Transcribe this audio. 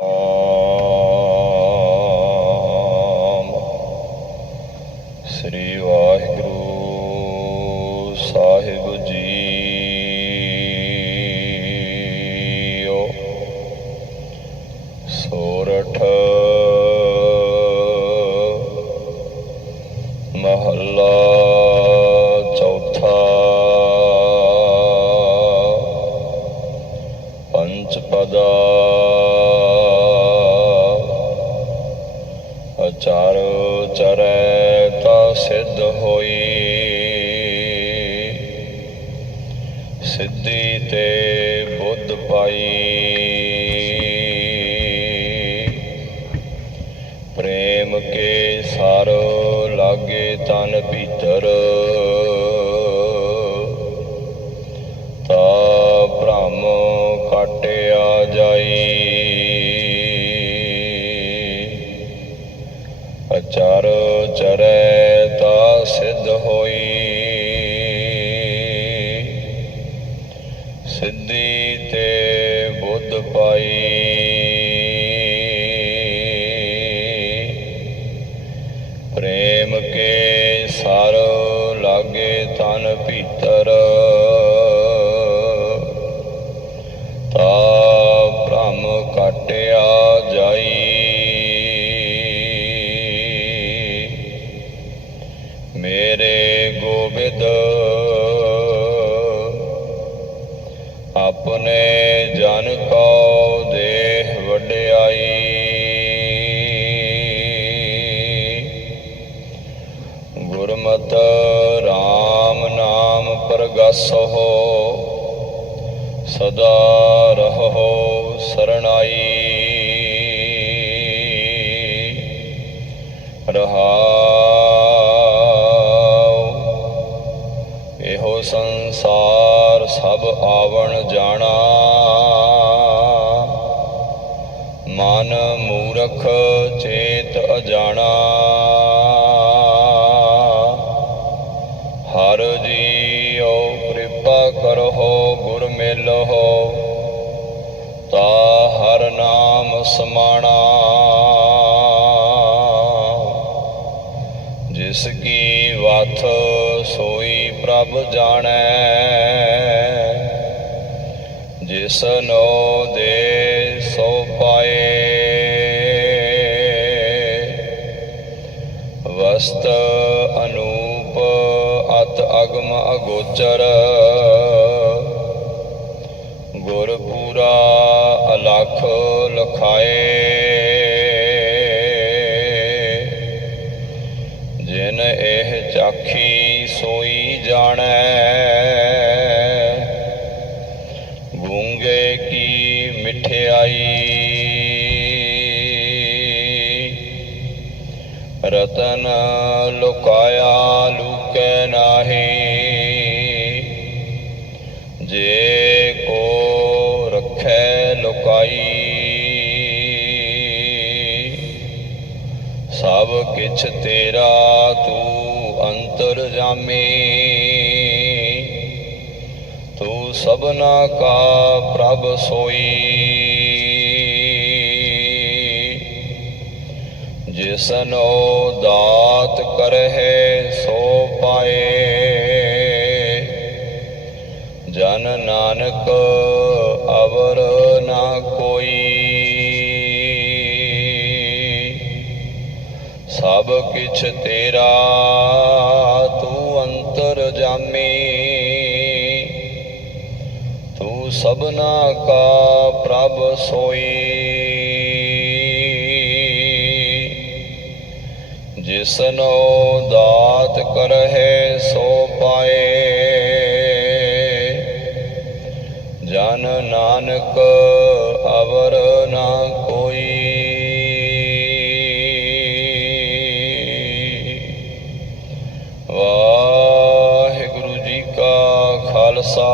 Oh. ਅਚਾਰ ਚਰੈ ਤਾ ਸਿੱਧ ਹੋਈ। ਸਿੱਧੀ ਤੇ ਬੁੱਧ ਪਾਈ ਪ੍ਰੇਮ ਕੇ ਸਰ ਲਾਗੇ ਤਨ ਭੀਤਰ। ਤਾ ਭ੍ਰਮ ਕਾਟਿਆ ਤਨ ਭੀਤਰ। ਤਾ ਭ੍ਰਮ ਕਾਟਿਆ ਜਾਈ। ਮੇਰੇ ਗੋਬਿੰਦ ਆਪਣੇ ਜਨ ਕਾ ਪ੍ਰਗਾਸੋ ਸਦਾ ਰਹੋ ਸਰਣਾਈ ਰਹਾਉ ਇਹੋ ਸੰਸਾਰ ਸਭ ਆਵਣ ਜਾਣਾ ਮਨ ਮੂਰਖ ਚੇਤ ਅਜਾਣਾ ਸਮਾਣਾ। ਜਿਸ ਕੀ ਵਥ ਸੋਈ ਪ੍ਰਭ ਜਾਣੈ। ਜਿਸ ਨੋ ਦੇ ਸੋ ਪਾਏ। ਵਸਤ ਅਨੂਪ ਅਤ ਅਗਮ ਅਗੋਚਰ। ਗੁਰ ਪੂਰਾ ਅਲਖ ਲਖਾਏ ਜਿਨ ਇਹ ਚਾਖੀ ਸੋਈ ਜਾਣੈ ਗੂੰਗੇ ਕੀ ਮਠਿਆਈ ਰਤਨ ਸਭ ਕਿਛ ਤੇਰਾ ਤੂੰ ਅੰਤਰ ਜਾਮੀ ਤੂੰ ਸਭਨਾ ਕਾ ਪ੍ਰਭ ਸੋਈ। ਜਿਸਨੋ ਦਾਤ ਕਰਹਿ ਸੋ ਪਾਏ। ਜਨ ਨਾਨਕ ਅਵਰ ਨਾ ਕੋਈ। ਸਭ ਕਿਛ ਤੇਰਾ, ਤੂੰ ਅੰਤਰ ਜਾਮੀ। ਤੂੰ ਸਭਨਾ ਕਾ ਪ੍ਰਭ ਸੋਈ ਜਿਸਨੋ ਦਾਤ ਕਰਹਿ ਸੋ ਪਾਏ। ਜਨ ਨਾਨਕ ਅਵਰ ਨਾ ਕੋ ਖਾਲਸਾ